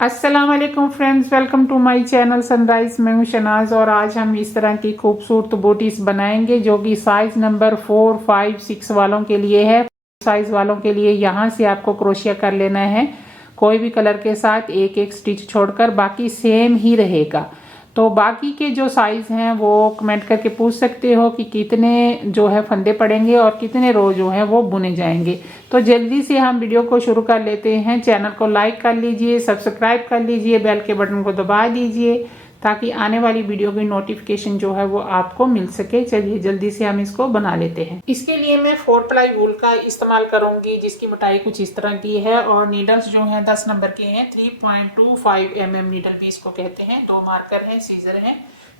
अस्सलाम वालेकुम friends, welcome to my channel Sunrise. मैं हूं शनाज और आज हम इस तरह की खूबसूरत बूटीज बनाएंगे जो कि साइज नंबर 4, 5, 6 वालों के लिए है। साइज वालों के लिए यहाँ से आपको क्रोशिया कर लेना है कोई भी कलर के साथ एक एक स्टिच छोड़कर, बाकी सेम ही रहेगा। तो बाकी के जो साइज हैं वो कमेंट करके पूछ सकते हो कि कितने जो है फंदे पड़ेंगे और कितने रो जो है वो बुने जाएंगे। तो जल्दी से हम वीडियो को शुरू कर लेते हैं। चैनल को लाइक कर लीजिए, सब्सक्राइब कर लीजिए, बेल के बटन को दबा दीजिए ताकि आने वाली वीडियो की नोटिफिकेशन जो है वो आपको मिल सके। चलिए जल्दी से हम इसको बना लेते हैं। इसके लिए मैं 4 प्लाई वूल का इस्तेमाल करूंगी जिसकी मोटाई कुछ इस तरह की है और नीडल्स जो है 10 नंबर के हैं। 3.25 mm नीडल भी इसको कहते हैं। 2 मार्कर हैं, सीजर हैं।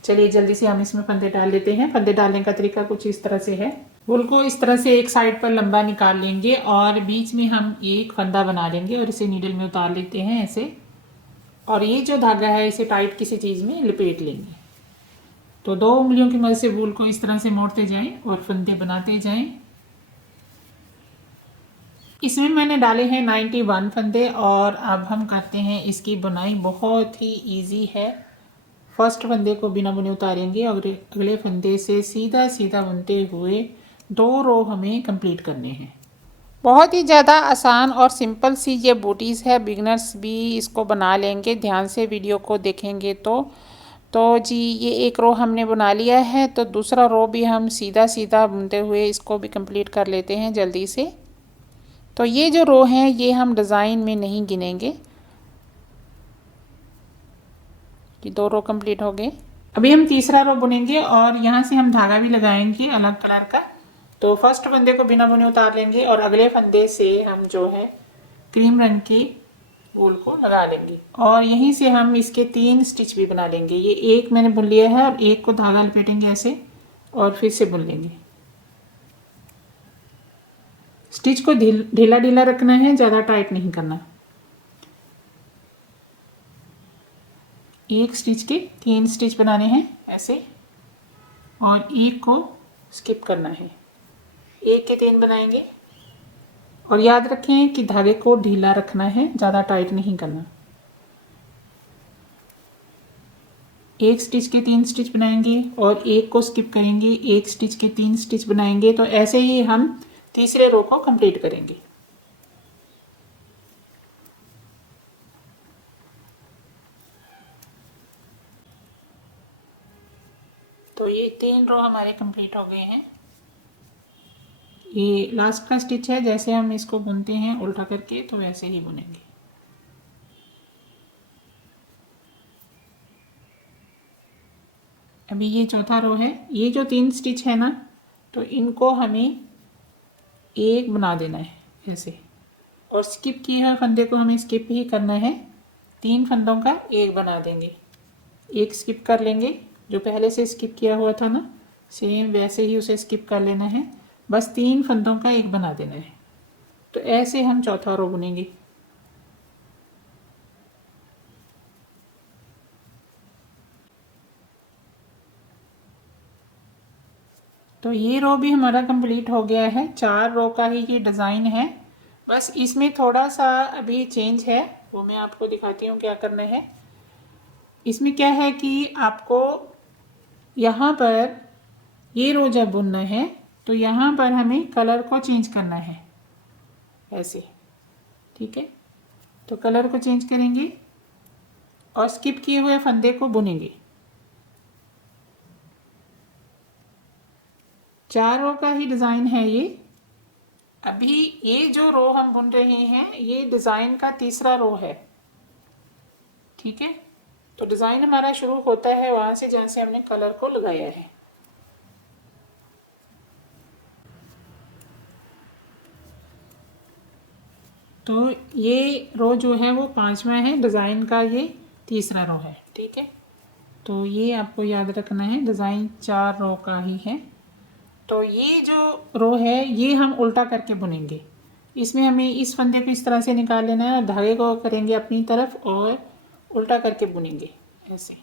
चलिए जल्दी से हम इसमें फंदे डाल लेते हैं। फंदे डालने का तरीका कुछ इस तरह से है। वूल को इस तरह से एक साइड पर लंबा निकाल लेंगे और बीच में हम एक फंदा बना लेंगे और इसे नीडल में उतार लेते हैं ऐसे। और ये जो धागा है इसे टाइट किसी चीज़ में लपेट लेंगे। तो 2 उंगलियों की मदद से वूल को इस तरह से मोड़ते जाएं और फंदे बनाते जाएं। इसमें मैंने डाले हैं 91 फंदे और अब हम करते हैं इसकी बुनाई। बहुत ही इजी है। फर्स्ट फंदे को बिना बुने उतारेंगे और अगले फंदे से सीधा सीधा बुनते हुए 2 रो हमें कंप्लीट करने हैं। बहुत ही ज़्यादा आसान और सिंपल सी ये बूटीज़ है। बिगनर्स भी इसको बना लेंगे ध्यान से वीडियो को देखेंगे तो जी ये एक रो हमने बना लिया है। तो दूसरा रो भी हम सीधा सीधा बुनते हुए इसको भी कंप्लीट कर लेते हैं जल्दी से। तो ये जो रो हैं ये हम डिज़ाइन में नहीं गिनेंगे। ये 2 रो कंप्लीट हो गए। अभी हम तीसरा रो बुनेंगे और यहाँ से हम धागा भी लगाएंगे अलग कलर का। तो फर्स्ट फंदे को बिना बुने उतार लेंगे और अगले फंदे से हम जो है क्रीम रंग की वूल को लगा लेंगे और यहीं से हम इसके 3 स्टिच भी बना लेंगे। ये एक मैंने बुन लिया है और एक को धागा लपेटेंगे ऐसे और फिर से बुन लेंगे। स्टिच को ढीला ढीला रखना है, ज़्यादा टाइट नहीं करना। एक स्टिच के 3 स्टिच बनाने हैं ऐसे और एक को स्किप करना है। एक के 3 बनाएंगे और याद रखें कि धागे को ढीला रखना है, ज़्यादा टाइट नहीं करना। एक स्टिच के 3 स्टिच बनाएंगे और एक को स्किप करेंगे, एक स्टिच के 3 स्टिच बनाएंगे। तो ऐसे ही हम तीसरे रो को कंप्लीट करेंगे। तो ये 3 रो हमारे कंप्लीट हो गए हैं। ये लास्ट का स्टिच है, जैसे हम इसको बुनते हैं उल्टा करके तो वैसे ही बुनेंगे। अभी ये चौथा रो है। ये जो 3 स्टिच है ना तो इनको हमें एक बना देना है ऐसे और स्किप किए हुए फंदे को हमें स्किप ही करना है। 3 फंदों का एक बना देंगे। एक स्किप कर लेंगे, जो पहले से स्किप किया हुआ था ना सेम वैसे ही उसे स्किप कर लेना है। बस 3 फंदों का एक बना देना है। तो ऐसे हम चौथा रो बुनेंगे। तो ये रो भी हमारा कंप्लीट हो गया है। 4 रो का ही ये डिज़ाइन है। बस इसमें थोड़ा सा अभी चेंज है, वो मैं आपको दिखाती हूँ क्या करना है। इसमें क्या है कि आपको यहाँ पर ये रो जब बुनना है तो यहाँ पर हमें कलर को चेंज करना है ऐसे, ठीक है। तो कलर को चेंज करेंगे और स्किप किए हुए फंदे को बुनेंगे। 4 रो का ही डिज़ाइन है ये। अभी ये जो रो हम बुन रहे हैं ये डिज़ाइन का तीसरा रो है, ठीक है। तो डिज़ाइन हमारा शुरू होता है वहाँ से जहाँ से हमने कलर को लगाया है। तो ये रो जो है वो 5वां है, डिज़ाइन का ये तीसरा रो है, ठीक है। तो ये आपको याद रखना है, डिज़ाइन 4 रो का ही है। तो ये जो रो है ये हम उल्टा करके बुनेंगे। इसमें हमें इस फंदे को इस तरह से निकाल लेना है और धागे को करेंगे अपनी तरफ और उल्टा करके बुनेंगे ऐसे।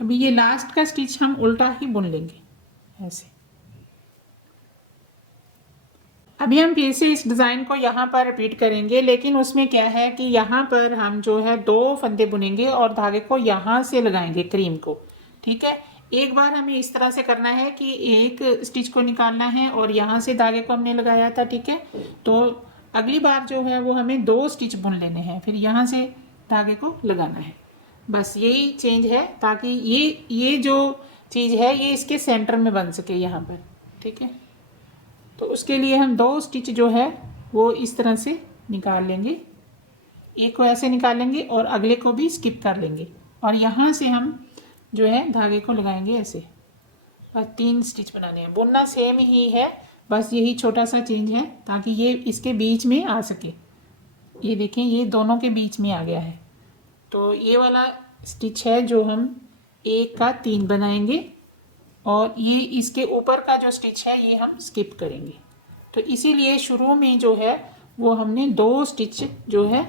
अभी ये लास्ट का स्टिच हम उल्टा ही बुन लेंगे ऐसे। अभी हम फिर से इस डिज़ाइन को यहाँ पर रिपीट करेंगे, लेकिन उसमें क्या है कि यहाँ पर हम जो है 2 फंदे बुनेंगे और धागे को यहाँ से लगाएंगे क्रीम को। ठीक है, एक बार हमें इस तरह से करना है कि एक स्टिच को निकालना है और यहाँ से धागे को हमने लगाया था। ठीक है, तो अगली बार जो है वो हमें 2 स्टिच बुन लेने हैं, फिर यहाँ से धागे को लगाना है। बस यही चेंज है, ताकि ये जो चीज़ है ये इसके सेंटर में बन सके यहाँ पर। ठीक है, तो उसके लिए हम 2 स्टिच जो है वो इस तरह से निकाल लेंगे, एक को ऐसे निकाल लेंगे और अगले को भी स्किप कर लेंगे और यहाँ से हम जो है धागे को लगाएंगे ऐसे। और 3 स्टिच बनाने हैं। बुनना सेम ही है, बस यही छोटा सा चेंज है ताकि ये इसके बीच में आ सके। ये देखें, ये दोनों के बीच में आ गया है। तो ये वाला स्टिच है जो हम 1 का 3 बनाएंगे और ये इसके ऊपर का जो स्टिच है ये हम स्किप करेंगे। तो इसीलिए शुरू में जो है वो हमने 2 स्टिच जो है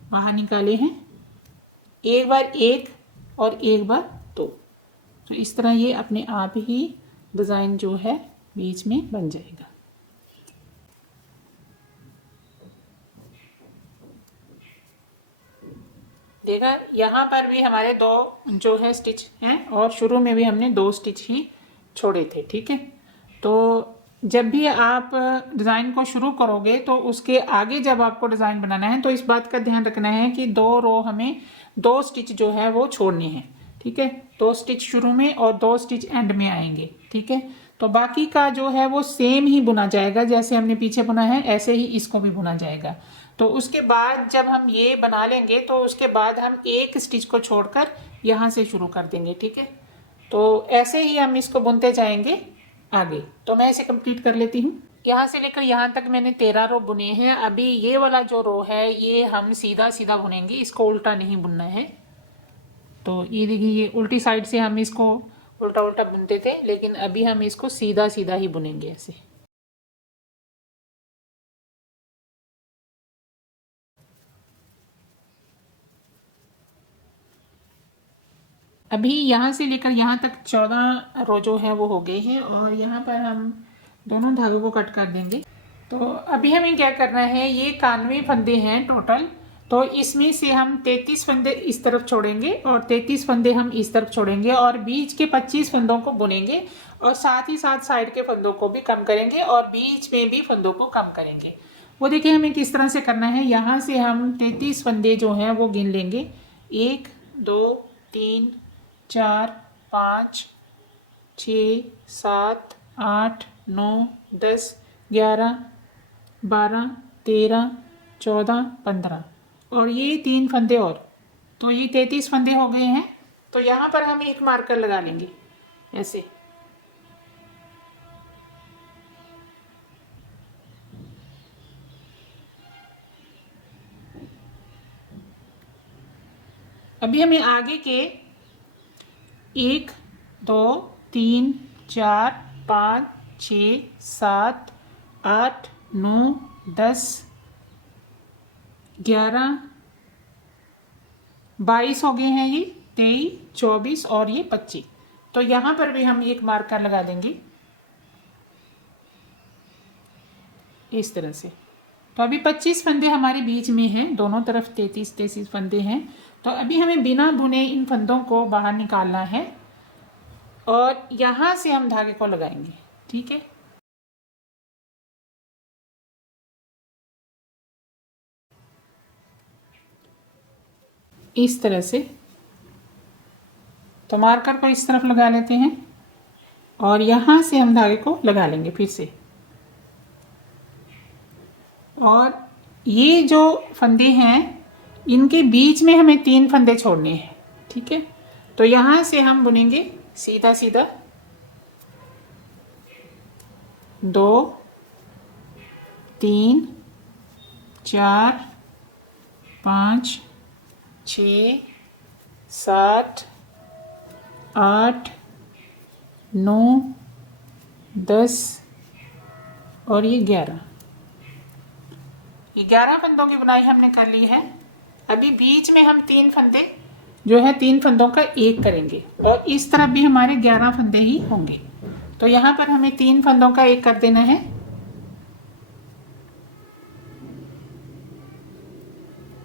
बाहर निकाले हैं, एक बार 1 और एक बार 2। तो इस तरह ये अपने आप ही डिज़ाइन जो है बीच में बन जाएगा। देखा, यहाँ पर भी हमारे 2 जो है स्टिच हैं और शुरू में भी हमने 2 स्टिच ही छोड़े थे। ठीक है, तो जब भी आप डिज़ाइन को शुरू करोगे तो उसके आगे जब आपको डिज़ाइन बनाना है तो इस बात का ध्यान रखना है कि 2 रो हमें 2 स्टिच जो है वो छोड़ने हैं। ठीक है, 2 स्टिच शुरू में और 2 स्टिच एंड में आएंगे। ठीक है, तो बाकी का जो है वो सेम ही बुना जाएगा, जैसे हमने पीछे बुना है ऐसे ही इसको भी बुना जाएगा। तो उसके बाद जब हम ये बना लेंगे तो उसके बाद हम एक स्टिच को छोड़कर यहाँ से शुरू कर देंगे। ठीक है, तो ऐसे ही हम इसको बुनते जाएंगे आगे। तो मैं इसे कंप्लीट कर लेती हूँ। यहाँ से लेकर यहाँ तक मैंने 13 रो बुने हैं। अभी ये वाला जो रो है ये हम सीधा सीधा बुनेंगे, इसको उल्टा नहीं बुनना है। तो ये देखिए, ये उल्टी साइड से हम इसको उल्टा उल्टा बुनते थे, लेकिन अभी हम इसको सीधा सीधा ही बुनेंगे ऐसे। अभी यहाँ से लेकर यहाँ तक 14 रो जो है वो हो गए हैं और यहाँ पर हम दोनों धागों को कट कर देंगे। तो अभी हमें क्या करना है, ये 91 फंदे हैं टोटल। तो इसमें से हम 33 फंदे इस तरफ छोड़ेंगे और 33 फंदे हम इस तरफ छोड़ेंगे और बीच के 25 फंदों को बुनेंगे और साथ ही साथ साइड के फंदों को भी कम करेंगे और बीच में भी फंदों को कम करेंगे। वो देखिए हमें किस तरह से करना है। यहाँ से हम 33 फंदे जो हैं वो गिन लेंगे, 1 2 3 4 5 6 7 8 9 10 11 12 13 14 15 और ये 3 फंदे और, तो ये 33 फंदे हो गए हैं। तो यहाँ पर हम एक मार्कर लगा लेंगे ऐसे। अभी हमें आगे के 1 2 3 4 5 6 7 8 9 10 11 22 हो गए हैं, ये 23 24 और ये 25। तो यहाँ पर भी हम एक मार्कर लगा देंगे इस तरह से। तो अभी 25 फंदे हमारे बीच में हैं, दोनों तरफ 33 फंदे हैं। तो अभी हमें बिना बुने इन फंदों को बाहर निकालना है और यहाँ से हम धागे को लगाएंगे। ठीक है, इस तरह से। तो मार्कर को इस तरफ लगा लेते हैं और यहाँ से हम धागे को लगा लेंगे फिर से। और ये जो फंदे हैं इनके बीच में हमें 3 फंदे छोड़ने हैं। ठीक है, तो यहाँ से हम बुनेंगे सीधा सीधा 2 3 4 5 6 7 8 9 10 और ये 11। ये 11 फंदों की बुनाई हमने कर ली है। अभी बीच में हम 3 फंदे जो है 3 फंदों का एक करेंगे और इस तरफ भी हमारे 11 फंदे ही होंगे। तो यहाँ पर हमें 3 फंदों का एक कर देना है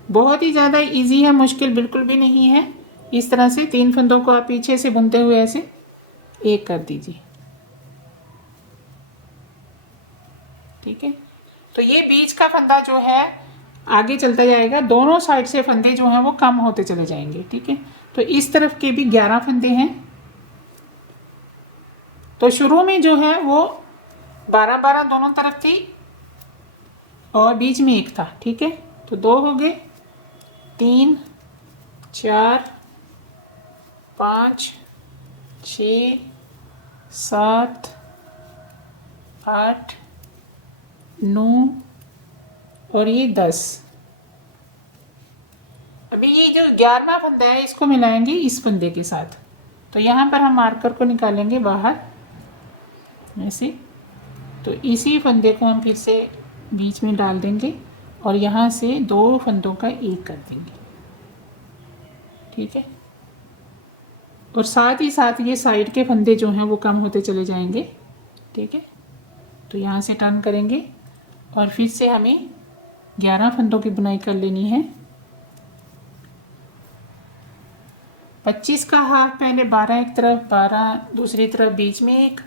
बहुत ही ज़्यादा इजी है, मुश्किल बिल्कुल भी नहीं है। इस तरह से 3 फंदों को आप पीछे से बुनते हुए ऐसे एक कर दीजिए। ठीक है, तो ये बीच का फंदा जो है आगे चलता जाएगा, दोनों साइड से फंदे जो हैं वो कम होते चले जाएंगे। ठीक है, तो इस तरफ के भी 11 फंदे हैं। तो शुरू में जो है वो 12-12 दोनों तरफ थी और बीच में एक था। ठीक है, तो 2 हो गए, 3 4 5 6 7 8 9 और ये 10। अभी ये जो 11वां फंदा है इसको मिलाएंगे इस फंदे के साथ। तो यहाँ पर हम मार्कर को निकालेंगे बाहर ऐसे, तो इसी फंदे को हम फिर से बीच में डाल देंगे और यहाँ से 2 फंदों का एक कर देंगे। ठीक है, और साथ ही साथ ये साइड के फंदे जो हैं वो कम होते चले जाएंगे। ठीक है, तो यहाँ से टर्न करेंगे और फिर से हमें 11 फंदों की बुनाई कर लेनी है। 25 का हाफ पहले 12 एक तरफ, 12 दूसरी तरफ, बीच में एक।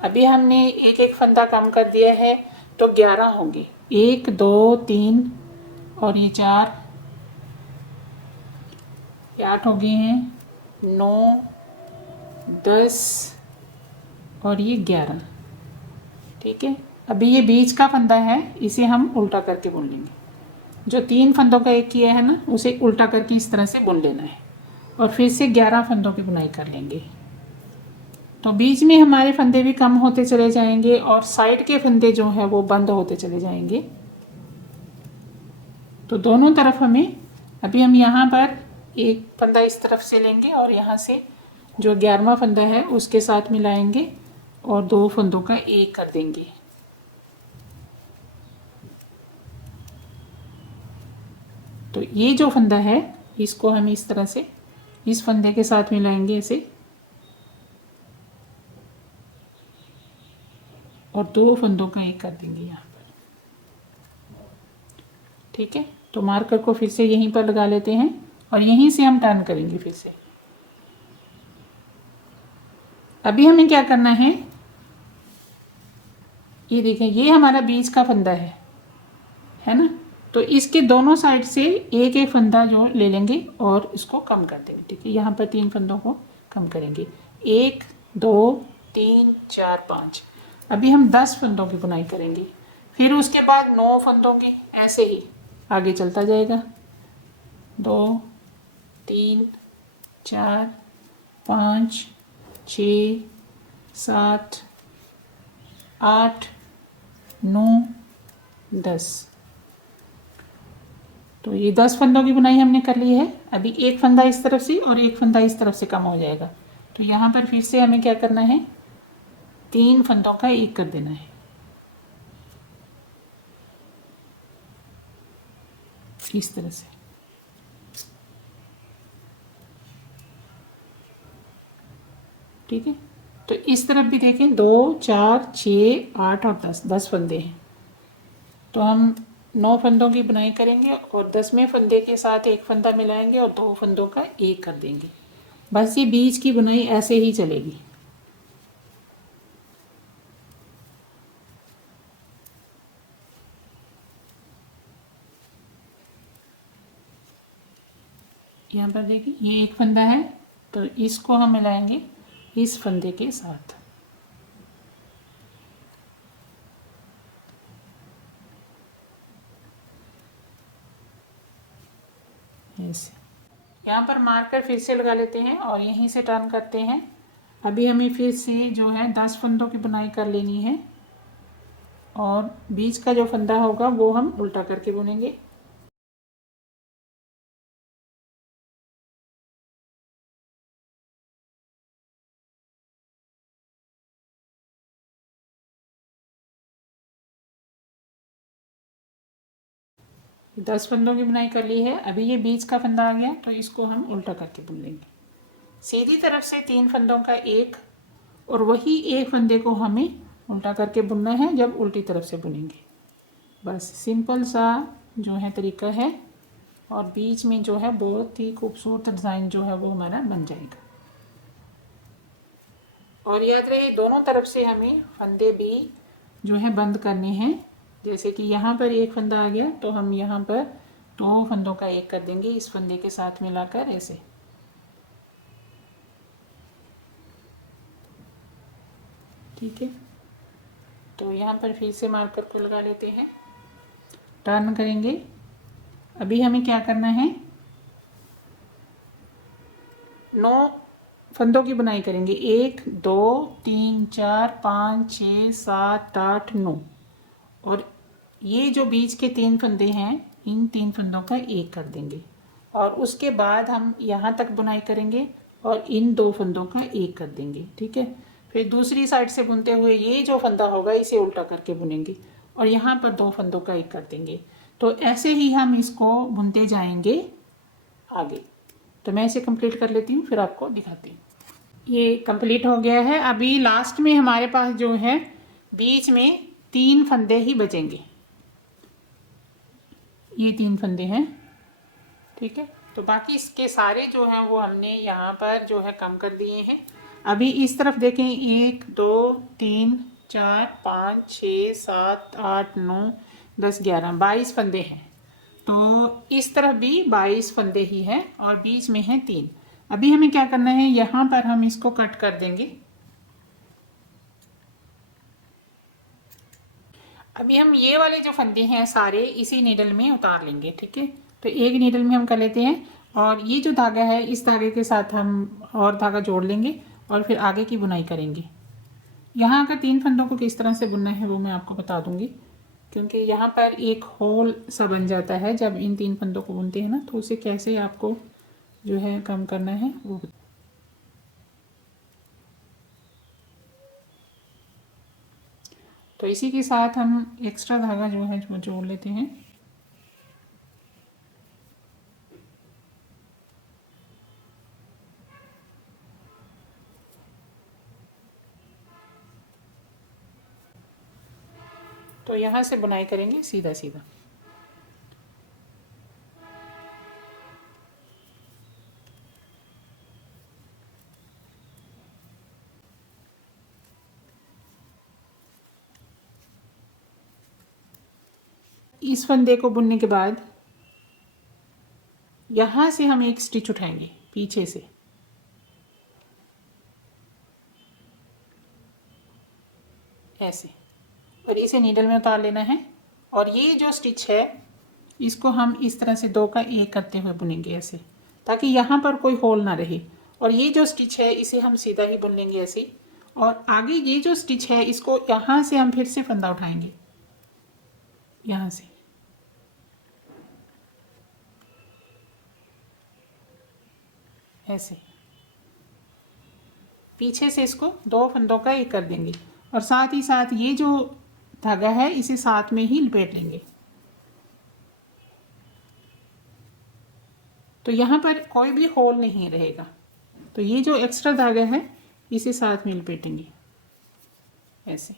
अभी हमने एक एक फंदा कम कर दिया है तो 11 होंगे। 1 2 3 और ये 4, ये 8 हो गए हैं, 9 10 और ये 11। ठीक है, अभी ये बीच का फंदा है, इसे हम उल्टा करके बुन लेंगे। जो 3 फंदों का एक किया है ना, उसे उल्टा करके इस तरह से बुन लेना है और फिर से 11 फंदों की बुनाई कर लेंगे। तो बीच में हमारे फंदे भी कम होते चले जाएंगे और साइड के फंदे जो हैं वो बंद होते चले जाएंगे। तो दोनों तरफ हमें, अभी हम यहाँ पर एक फंदा इस तरफ से लेंगे और यहाँ से जो 11वां फंदा है उसके साथ मिलाएंगे और 2 फंदों का एक कर देंगे। तो ये जो फंदा है इसको हम इस तरह से इस फंदे के साथ मिलाएंगे ऐसे और 2 फंदों का एक कर देंगे यहाँ पर। ठीक है, तो मार्कर को फिर से यहीं पर लगा लेते हैं और यहीं से हम टर्न करेंगे फिर से। अभी हमें क्या करना है, ये देखें, ये हमारा बीच का फंदा है ना, तो इसके दोनों साइड से एक एक फंदा जो ले लेंगे और इसको कम कर देंगे। ठीक है, यहाँ पर 3 फंदों को कम करेंगे, 1 2 3 4 5। अभी हम 10 फंदों की बुनाई करेंगे, फिर उसके बाद 9 फंदों की, ऐसे ही आगे चलता जाएगा। 2 3 4 5 6 7 8 9 10। तो ये 10 फंदों की बुनाई हमने कर ली है। अभी एक फंदा इस तरफ से और एक फंदा इस तरफ से कम हो जाएगा। तो यहाँ पर फिर से हमें क्या करना है, 3 फंदों का एक कर देना है। इस तरह से। ठीक है, तो इस तरफ भी देखें, 2 4 6 8 और 10 फंदे हैं। तो हम 9 फंदों की बुनाई करेंगे और 10वें फंदे के साथ एक फंदा मिलाएंगे और 2 फंदों का एक कर देंगे। बस ये बीच की बुनाई ऐसे ही चलेगी। यहाँ पर देखिए, ये एक फंदा है तो इसको हम मिलाएंगे इस फंदे के साथ। ऐसे यहाँ पर मार्कर फिर से लगा लेते हैं और यहीं से टर्न करते हैं। अभी हमें फिर से जो है 10 फंदों की बुनाई कर लेनी है और बीच का जो फंदा होगा वो हम उल्टा करके बुनेंगे। दस फंदों की बुनाई कर ली है। अभी ये बीच का फंदा आ गया तो इसको हम उल्टा करके बुन लेंगे। सीधी तरफ से 3 फंदों का एक और वही एक फंदे को हमें उल्टा करके बुनना है जब उल्टी तरफ से बुनेंगे। बस सिंपल सा जो है तरीका है। और बीच में जो है बहुत ही खूबसूरत डिज़ाइन जो है वो हमारा बन जाएगा। और याद रहे दोनों तरफ से हमें फंदे भी जो है बंद करने हैं। जैसे कि यहाँ पर एक फंदा आ गया तो हम यहाँ पर दो फंदों का एक कर देंगे इस फंदे के साथ मिलाकर ऐसे। ठीक है, तो यहाँ पर फिर से मार्कर को लगा लेते हैं, टर्न करेंगे। अभी हमें क्या करना है, 9 फंदों की बुनाई करेंगे। 1 2 3 4 5 6 7 8 9। और ये जो बीच के 3 फंदे हैं इन 3 फंदों का एक कर देंगे और उसके बाद हम यहाँ तक बुनाई करेंगे और इन 2 फंदों का एक कर देंगे। ठीक है, फिर दूसरी साइड से बुनते हुए ये जो फंदा होगा इसे उल्टा करके बुनेंगे और यहाँ पर 2 फंदों का एक कर देंगे। तो ऐसे ही हम इसको बुनते जाएंगे आगे। तो मैं इसे कंप्लीट कर लेती हूँ फिर आपको दिखाती हूँ। ये कंप्लीट हो गया है। अभी लास्ट में हमारे पास जो है बीच में 3 फंदे ही बचेंगे। ये 3 फंदे हैं। ठीक है, तो बाकी इसके सारे जो हैं वो हमने यहाँ पर जो है कम कर दिए हैं। अभी इस तरफ देखें 1 2 3 4 5 6 7 8 9 10 11 22 फंदे हैं। तो इस तरफ भी 22 फंदे ही हैं और बीच में है 3। अभी हमें क्या करना है, यहाँ पर हम इसको कट कर देंगे। अभी हम ये वाले जो फंदे हैं सारे इसी नीडल में उतार लेंगे। ठीक है, तो एक नीडल में हम कर लेते हैं और ये जो धागा है इस धागे के साथ हम और धागा जोड़ लेंगे और फिर आगे की बुनाई करेंगे। यहाँ का 3 फंदों को किस तरह से बुनना है वो मैं आपको बता दूंगी, क्योंकि यहाँ पर एक होल सा बन जाता है जब इन 3 फंदों को बुनते हैं ना, तो उसे कैसे आपको जो है कम करना है वो। तो इसी के साथ हम एक्स्ट्रा धागा जो है वो जोड़ लेते हैं। तो यहाँ से बुनाई करेंगे सीधा सीधा। इस फंदे को बुनने के बाद यहाँ से हम एक स्टिच उठाएंगे पीछे से, ऐसे, और इसे नीडल में उतार लेना है। और ये जो स्टिच है इसको हम इस तरह से 2 का एक करते हुए बुनेंगे ऐसे, ताकि यहाँ पर कोई होल ना रहे। और ये जो स्टिच है इसे हम सीधा ही बुन लेंगे ऐसे। और आगे ये जो स्टिच है इसको यहाँ से हम फिर से फंदा उठाएंगे, यहाँ से ऐसे, पीछे से इसको 2 फंदों का एक कर देंगे और साथ ही साथ ये जो धागा है इसे साथ में ही लपेट लेंगे। तो यहाँ पर कोई भी होल नहीं रहेगा। तो ये जो एक्स्ट्रा धागा है इसे साथ में लपेटेंगे ऐसे।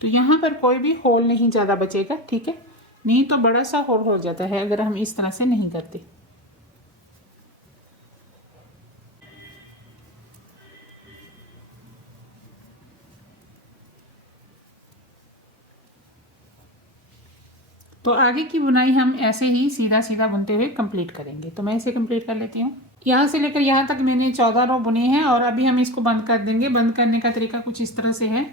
तो यहाँ पर कोई भी होल नहीं ज़्यादा बचेगा। ठीक है, नहीं तो बड़ा सा होल हो जाता है अगर हम इस तरह से नहीं करते। तो आगे की बुनाई हम ऐसे ही सीधा सीधा बुनते हुए कंप्लीट करेंगे। तो मैं इसे कंप्लीट कर लेती हूँ। यहाँ से लेकर यहाँ तक मैंने 14 रो बुनी है और अभी हम इसको बंद कर देंगे। बंद करने का तरीका कुछ इस तरह से है।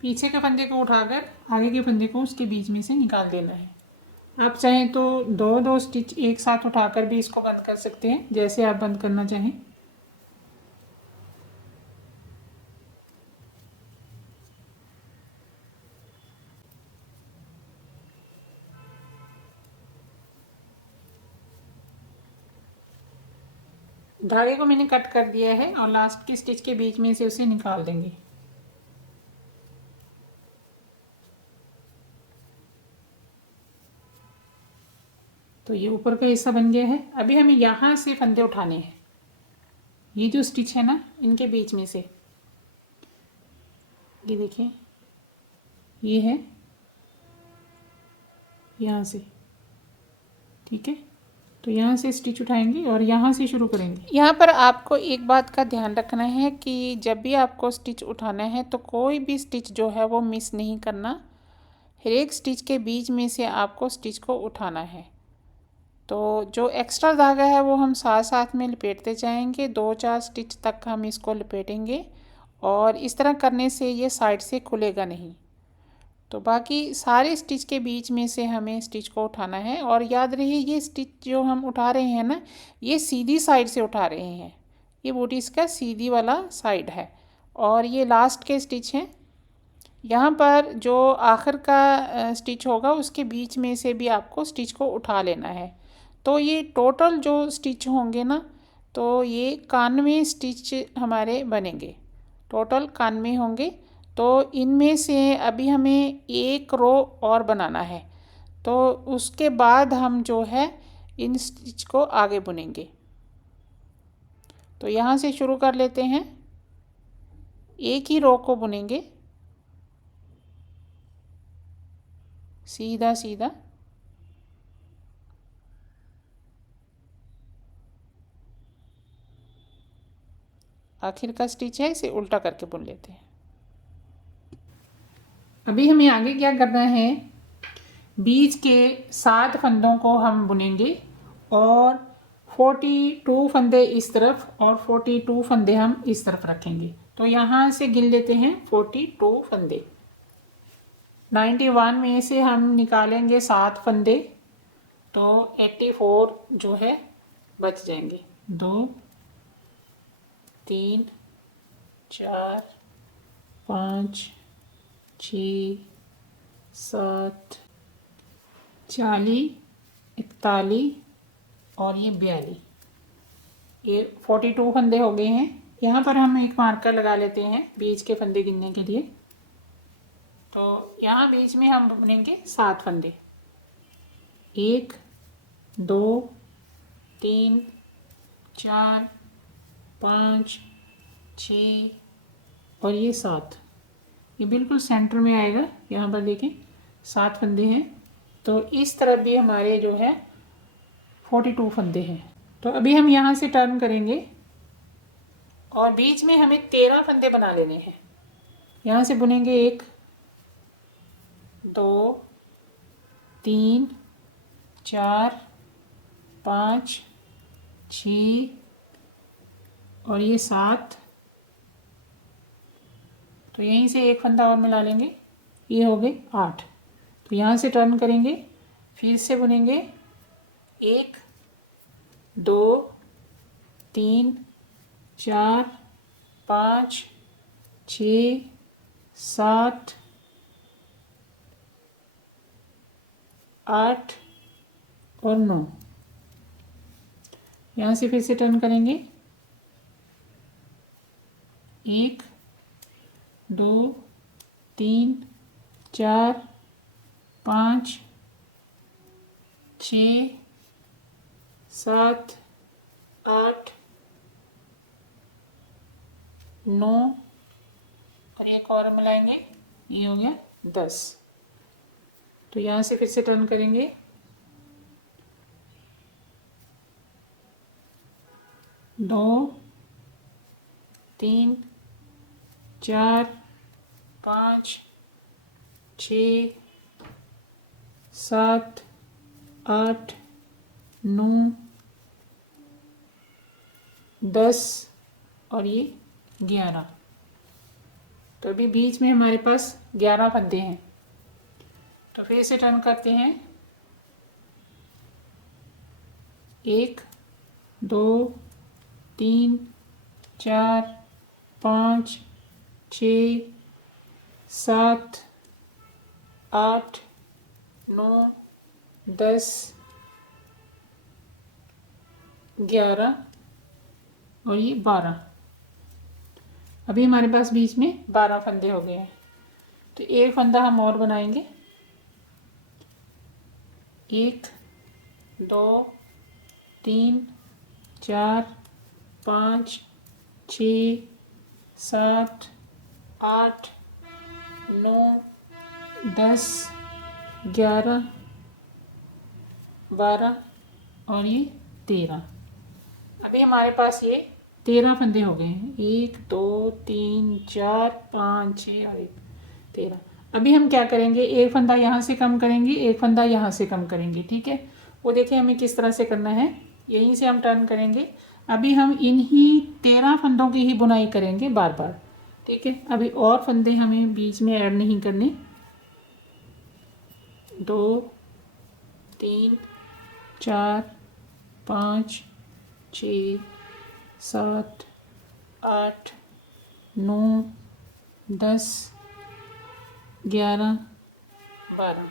पीछे के फंदे को उठाकर आगे के फंदे को उसके बीच में से निकाल देना है। आप चाहें तो 2-2 स्टिच एक साथ उठाकर भी इसको बंद कर सकते हैं, जैसे आप बंद करना चाहें। धागे को मैंने कट कर दिया है और लास्ट के स्टिच के बीच में से उसे निकाल देंगे। तो ये ऊपर का हिस्सा बन गया है। अभी हमें यहाँ से फंदे उठाने हैं, ये जो स्टिच है ना इनके बीच में से, ये देखिए ये है यहाँ से, ठीक है। तो यहाँ से स्टिच उठाएंगे और यहाँ से शुरू करेंगे। यहाँ पर आपको एक बात का ध्यान रखना है कि जब भी आपको स्टिच उठाना है तो कोई भी स्टिच जो है वो मिस नहीं करना, हर एक स्टिच के बीच में से आपको स्टिच को उठाना है। तो जो एक्स्ट्रा धागा है वो हम साथ साथ में लपेटते जाएंगे, 2-4 स्टिच तक हम इसको लपेटेंगे और इस तरह करने से ये साइड से खुलेगा नहीं। तो बाकी सारे स्टिच के बीच में से हमें स्टिच को उठाना है। और याद रहे ये स्टिच जो हम उठा रहे हैं ना, ये सीधी साइड से उठा रहे हैं, ये बूटीज का सीधी वाला साइड है। और ये लास्ट के स्टिच हैं, यहाँ पर जो आखिर का स्टिच होगा उसके बीच में से भी आपको स्टिच को उठा लेना है। तो ये टोटल जो स्टिच होंगे ना, तो ये 91 स्टिच हमारे बनेंगे, टोटल 91 होंगे। तो इनमें से अभी हमें एक रो और बनाना है, तो उसके बाद हम जो है इन स्टिच को आगे बुनेंगे। तो यहाँ से शुरू कर लेते हैं, एक ही रो को बुनेंगे सीधा सीधा, आखिर का स्टिच है इसे उल्टा करके बुन लेते हैं। अभी हमें आगे क्या करना है, बीच के 7 फंदों को हम बुनेंगे और 42 फंदे इस तरफ और 42 फंदे हम इस तरफ रखेंगे। तो यहाँ से गिन लेते हैं 42 फंदे। 91 में से हम निकालेंगे 7 फंदे, तो 84 जो है बच जाएंगे। 2 3 4 5 6 7 40 41 और ये 42, ये 42 फंदे हो गए हैं। यहाँ पर हम एक मार्कर लगा लेते हैं बीच के फंदे गिनने के लिए। तो यहाँ बीच में हम बुनेंगे 7 फंदे, 1 2 3 4 5 6 और ये 7, ये बिल्कुल सेंटर में आएगा। यहाँ पर देखें 7 फंदे हैं, तो इस तरफ भी हमारे जो है 42 फंदे हैं। तो अभी हम यहाँ से टर्न करेंगे और बीच में हमें 13 फंदे बना लेने हैं। यहाँ से बुनेंगे 1 2 3 4 5 6 और ये 7, तो यहीं से एक फंदा और मिला लेंगे, ये हो गए 8। तो यहाँ से टर्न करेंगे, फिर से बुनेंगे 1 2 3 4 5 6 7 8 और 9। यहाँ से फिर से टर्न करेंगे, 1 2 3 4 5 6 7 8 9 और एक और मिलाएंगे, ये हो गया 10। तो यहाँ से फिर से टर्न करेंगे, 2 3 4 5 6 7 8 9 10 और ये 11। तो अभी बीच में हमारे पास 11 फंदे हैं। तो फिर से टर्न करते हैं, 1 2 3 4 5 6 7 8 9 10 11 और ये 12। अभी हमारे पास बीच में 12 फंदे हो गए हैं। तो एक फंदा हम और बनाएंगे, 1 2 3 4 5 6 7 8 9 10 11 12 और ये 13। अभी हमारे पास ये 13 फंदे हो गए हैं। 1 2 3 4 5 6 और 1 13। अभी हम क्या करेंगे, एक फंदा यहाँ से कम करेंगे, एक फंदा यहाँ से कम करेंगे। ठीक है, वो देखिए हमें किस तरह से करना है। यहीं से हम टर्न करेंगे। अभी हम इन्हीं 13 फंदों की ही बुनाई करेंगे बार बार। ठीक है, अभी और फंदे हमें बीच में ऐड नहीं करने। 2 3 4 5 6 7 8 9 10 11 12।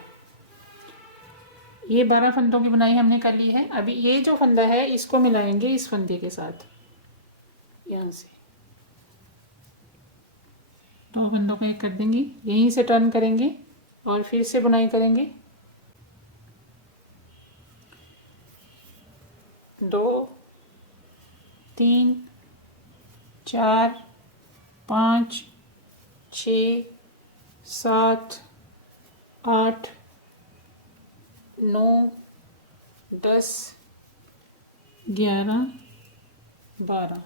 ये 12 फंदों की बुनाई हमने कर ली है। अभी ये जो फंदा है इसको मिलाएंगे इस फंदे के साथ। यहाँ से 2 फंदों को एक कर देंगे, यहीं से टर्न करेंगे और फिर से बुनाई करेंगे। 2 3 4 5 6 7 8 9 10 11 12।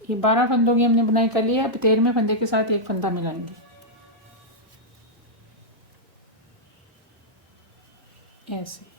ये 12 फंदों की हमने बुनाई कर ली है। अब 13वें फंदे के साथ एक फंदा मिलाएंगे ऐसे।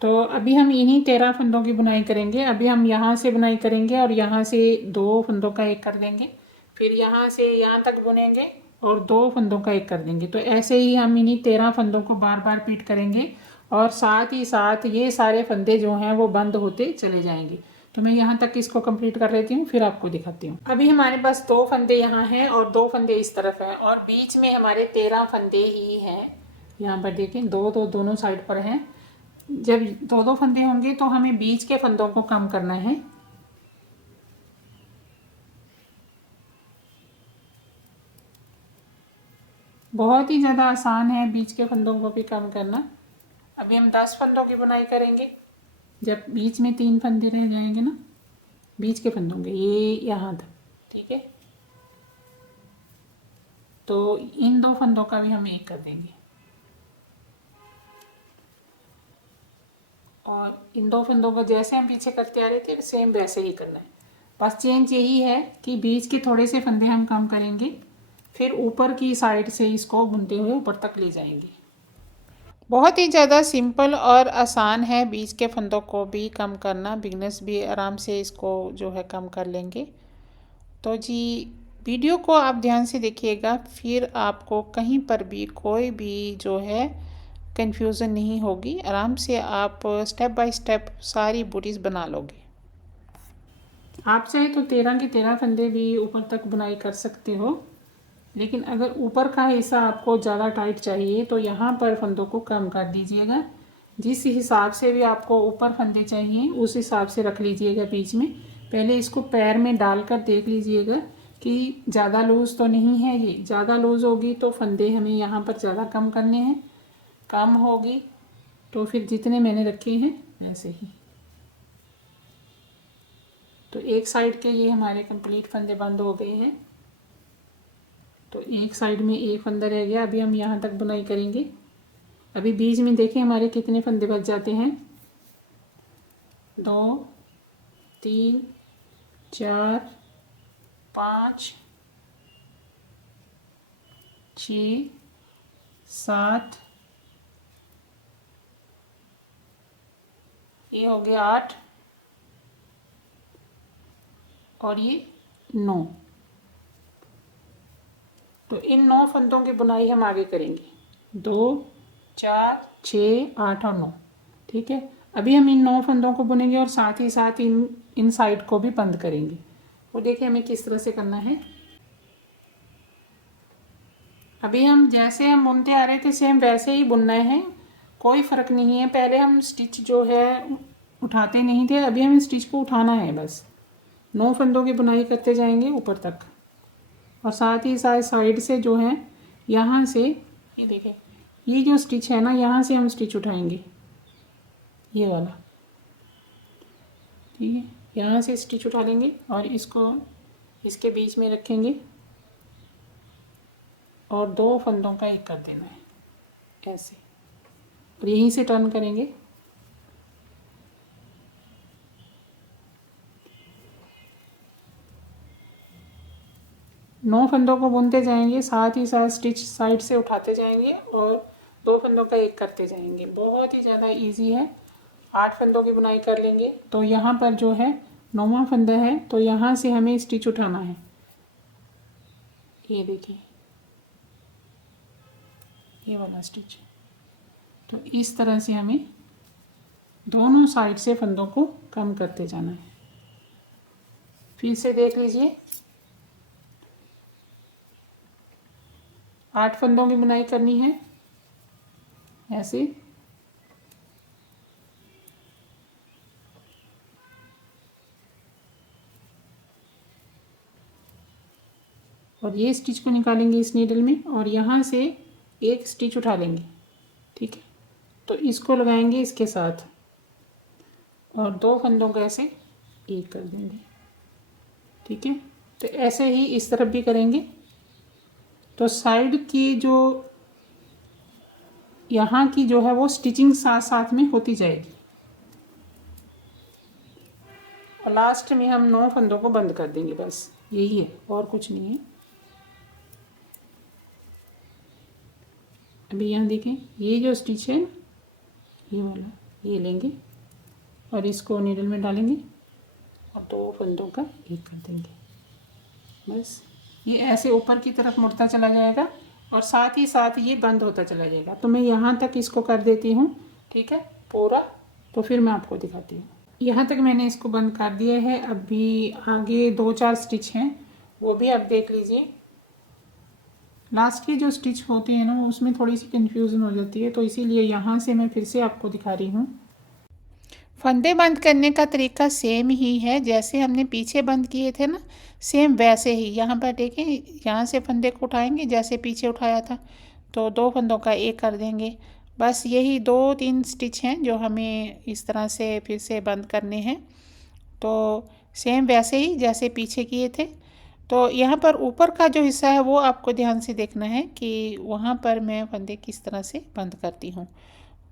तो अभी हम इन्हीं 13 फंदों की बुनाई करेंगे। अभी हम यहाँ से बुनाई करेंगे और यहाँ से 2 फंदों का एक कर देंगे, फिर यहाँ से यहाँ तक बुनेंगे और 2 फंदों का एक कर देंगे। तो ऐसे ही हम इन्हीं 13 फंदों को बार बार रिपीट करेंगे और साथ ही साथ ये सारे फंदे जो हैं वो बंद होते चले जाएंगे। तो मैं यहाँ तक इसको कंप्लीट कर लेती हूँ, फिर आपको दिखाती हूँ। अभी हमारे पास 2 फंदे यहाँ हैं और 2 फंदे इस तरफ हैं और बीच में हमारे 13 फंदे ही हैं। यहाँ पर देखें, 2 दोनों साइड पर हैं। जब 2 फंदे होंगे तो हमें बीच के फंदों को कम करना है। बहुत ही ज़्यादा आसान है बीच के फंदों को भी कम करना। अभी हम 10 फंदों की बुनाई करेंगे। जब बीच में 3 फंदे रह जाएंगे ना बीच के फंदों के, ये यहाँ तक। ठीक है, तो इन 2 फंदों का भी हम एक कर देंगे और इन 2 फंदों को जैसे हम पीछे करते आ रहे थे सेम वैसे ही करना है। बस चेंज यही है कि बीच के थोड़े से फंदे हम कम करेंगे, फिर ऊपर की साइड से इसको बुनते हुए ऊपर तक ले जाएंगे। बहुत ही ज़्यादा सिंपल और आसान है बीच के फंदों को भी कम करना। बिगनर्स भी आराम से इसको जो है कम कर लेंगे। तो जी वीडियो को आप ध्यान से देखिएगा, फिर आपको कहीं पर भी कोई भी जो है कंफ्यूजन नहीं होगी। आराम से आप स्टेप बाय स्टेप सारी बूटीज बना लोगे। आप चाहे तो 13 के 13 फंदे भी ऊपर तक बुनाई कर सकते हो, लेकिन अगर ऊपर का हिस्सा आपको ज़्यादा टाइट चाहिए तो यहाँ पर फंदों को कम कर दीजिएगा। जिस हिसाब से भी आपको ऊपर फंदे चाहिए उस हिसाब से रख लीजिएगा बीच में। पहले इसको पैर में डालकर देख लीजिएगा कि ज़्यादा लूज़ तो नहीं है। ये ज़्यादा लूज़ होगी तो फंदे हमें यहाँ पर ज़्यादा कम करने हैं, कम होगी तो फिर जितने मैंने रखे हैं वैसे ही। तो एक साइड के ये हमारे कंप्लीट फंदे बंद हो गए हैं। तो एक साइड में एक फंदा रह गया। अभी हम यहाँ तक बुनाई करेंगे। अभी बीच में देखें हमारे कितने फंदे बच जाते हैं। 2 3 4 5 6 7, ये हो गया 8 और ये 9। तो इन 9 फंदों की बुनाई हम आगे करेंगे। 2 4 6 8 और 9। ठीक है, अभी हम इन 9 फंदों को बुनेंगे और साथ ही साथ इन साइड को भी बंद करेंगे। वो देखिए हमें किस तरह से करना है। अभी हम जैसे हम बुनते आ रहे थे सेम वैसे ही बुनना है, कोई फ़र्क नहीं है। पहले हम स्टिच जो है उठाते नहीं थे, अभी हमें स्टिच को उठाना है। बस 9 फंदों की बुनाई करते जाएंगे ऊपर तक और साथ ही साथ साइड से जो है यहाँ से ये देखें ये जो स्टिच है ना, यहाँ से हम स्टिच उठाएंगे, ये वाला, ठीक है। यहाँ से स्टिच उठा लेंगे और इसको इसके बीच में रखेंगे और 2 फंदों का एक कर देना है ऐसे, और यहीं से टर्न करेंगे। नौ फंदों को बुनते जाएंगे, साथ ही साथ स्टिच साइड से उठाते जाएंगे और 2 फंदों का एक करते जाएंगे। बहुत ही ज़्यादा इजी है। 8 फंदों की बुनाई कर लेंगे। तो यहाँ पर जो है 9वां फंदा है, तो यहाँ से हमें स्टिच उठाना है। ये देखिए, ये वाला स्टिच। तो इस तरह से हमें दोनों साइड से फंदों को कम करते जाना है। फिर से देख लीजिए, 8 फंदों की बुनाई करनी है ऐसे, और ये स्टिच को निकालेंगे इस नीडल में और यहाँ से एक स्टिच उठा लेंगे, ठीक है। तो इसको लगाएंगे इसके साथ और 2 फंदों का ऐसे एक कर देंगे, ठीक है। तो ऐसे ही इस तरफ भी करेंगे। तो साइड की जो यहाँ की जो है वो स्टिचिंग साथ साथ में होती जाएगी और लास्ट में हम 9 फंदों को बंद कर देंगे, बस यही है और कुछ नहीं है। अभी यहाँ देखें, ये जो स्टिच है ये वाला, ये लेंगे और इसको नीडल में डालेंगे और 2 फंदों का एक कर देंगे, बस। ये ऐसे ऊपर की तरफ मुड़ता चला जाएगा और साथ ही साथ ये बंद होता चला जाएगा। तो मैं यहाँ तक इसको कर देती हूँ, ठीक है, पूरा। तो फिर मैं आपको दिखाती हूँ। यहाँ तक मैंने इसको बंद कर दिया है। अभी आगे 2-4 स्टिच हैं, वो भी आप देख लीजिए। लास्ट की जो स्टिच होती है ना, उसमें थोड़ी सी कन्फ्यूज़न हो जाती है, तो इसीलिए यहाँ से मैं फिर से आपको दिखा रही हूँ। फंदे बंद करने का तरीका सेम ही है, जैसे हमने पीछे बंद किए थे ना, सेम वैसे ही। यहाँ पर देखें, यहाँ से फंदे को उठाएंगे जैसे पीछे उठाया था, तो 2 फंदों का एक कर देंगे। बस यही 2-3 स्टिच हैं जो हमें इस तरह से फिर से बंद करने हैं। तो सेम वैसे ही जैसे पीछे किए थे। तो यहाँ पर ऊपर का जो हिस्सा है वो आपको ध्यान से देखना है कि वहाँ पर मैं फंदे किस तरह से बंद करती हूँ।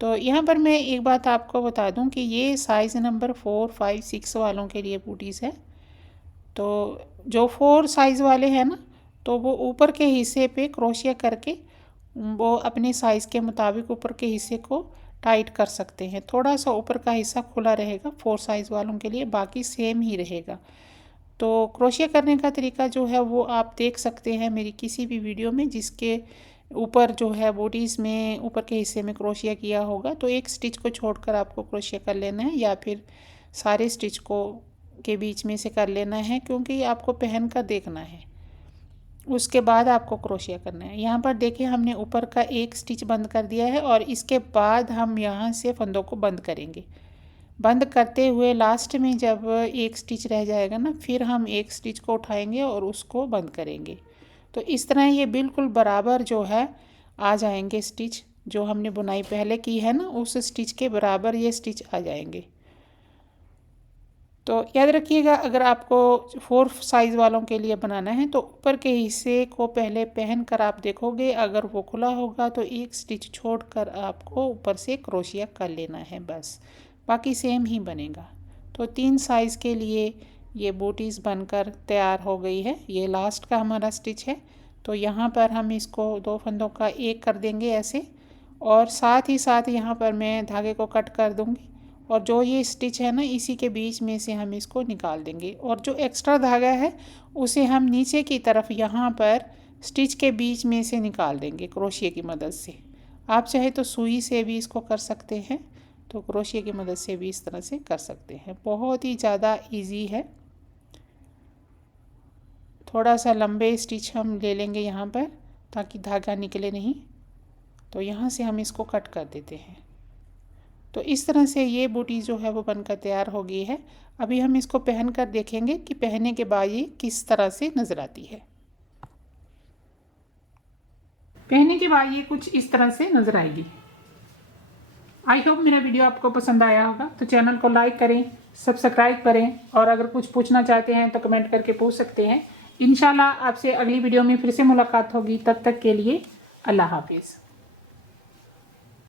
तो यहाँ पर मैं एक बात आपको बता दूँ कि ये साइज़ नंबर 4, 5, 6 वालों के लिए बूटीज़ है। तो जो 4 साइज़ वाले हैं ना, तो वो ऊपर के हिस्से पे क्रोशिया करके वो अपने साइज़ के मुताबिक ऊपर के हिस्से को टाइट कर सकते हैं। थोड़ा सा ऊपर का हिस्सा खुला रहेगा 4 साइज़ वालों के लिए, बाकी सेम ही रहेगा। तो क्रोशिया करने का तरीका जो है वो आप देख सकते हैं मेरी किसी भी वीडियो में, जिसके ऊपर जो है बूटीज़ में ऊपर के हिस्से में क्रोशिया किया होगा। तो एक स्टिच को छोड़कर आपको क्रोशिया कर लेना है, या फिर सारे स्टिच को के बीच में से कर लेना है, क्योंकि आपको पहन कर देखना है, उसके बाद आपको क्रोशिया करना है। यहाँ पर देखिए, हमने ऊपर का एक स्टिच बंद कर दिया है और इसके बाद हम यहाँ से फंदों को बंद करेंगे। बंद करते हुए लास्ट में जब एक स्टिच रह जाएगा ना, फिर हम एक स्टिच को उठाएंगे और उसको बंद करेंगे। तो इस तरह ये बिल्कुल बराबर जो है आ जाएंगे स्टिच, जो हमने बुनाई पहले की है ना, उस स्टिच के बराबर ये स्टिच आ जाएंगे। तो याद रखिएगा, अगर आपको 4 साइज़ वालों के लिए बनाना है तो ऊपर के हिस्से को पहले पहन कर आप देखोगे, अगर वो खुला होगा तो एक स्टिच छोड़कर आपको ऊपर से क्रोशिया कर लेना है, बस। बाकी सेम ही बनेगा। तो 3 साइज़ के लिए ये बूटीज़ बनकर तैयार हो गई है। ये लास्ट का हमारा स्टिच है। तो यहाँ पर हम इसको 2 फंदों का एक कर देंगे ऐसे, और साथ ही साथ यहाँ पर मैं धागे को कट कर दूँगी और जो ये स्टिच है ना, इसी के बीच में से हम इसको निकाल देंगे और जो एक्स्ट्रा धागा है उसे हम नीचे की तरफ यहाँ पर स्टिच के बीच में से निकाल देंगे क्रोशिया की मदद से। आप चाहे तो सुई से भी इसको कर सकते हैं, तो क्रोशिया की मदद से भी इस तरह से कर सकते हैं। बहुत ही ज़्यादा इजी है। थोड़ा सा लंबे स्टिच हम ले लेंगे यहाँ पर, ताकि धागा निकले नहीं। तो यहाँ से हम इसको कट कर देते हैं। तो इस तरह से ये बूटी जो है वो बनकर तैयार हो गई है। अभी हम इसको पहन कर देखेंगे कि पहनने के बाद ये किस तरह से नज़र आती है। पहनने के बाद ये कुछ इस तरह से नजर आएगी। आई होप मेरा वीडियो आपको पसंद आया होगा, तो चैनल को लाइक करें, सब्सक्राइब करें और अगर कुछ पूछना चाहते हैं तो कमेंट करके पूछ सकते हैं। इंशाल्लाह आपसे अगली वीडियो में फिर से मुलाकात होगी। तब तक के लिए अल्लाह हाफिज़।